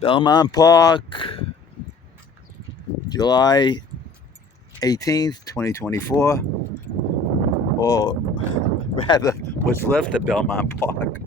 Belmont Park, July 18th, 2024, or rather, what's left of Belmont Park.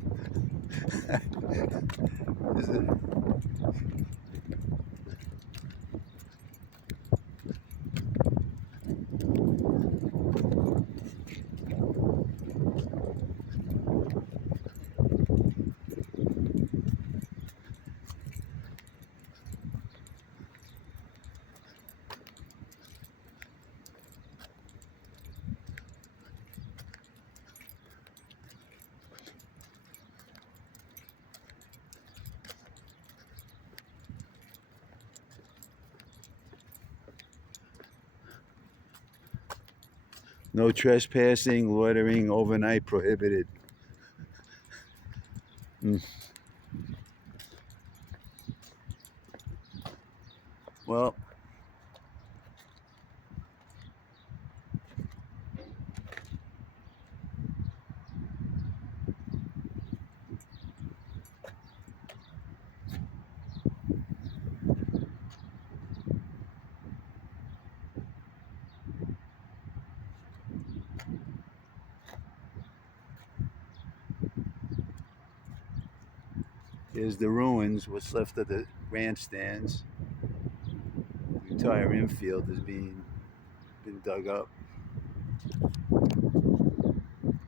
No trespassing, loitering, overnight prohibited. Mm. Well, here's the ruins, what's left of the grandstands. The entire infield is been dug up.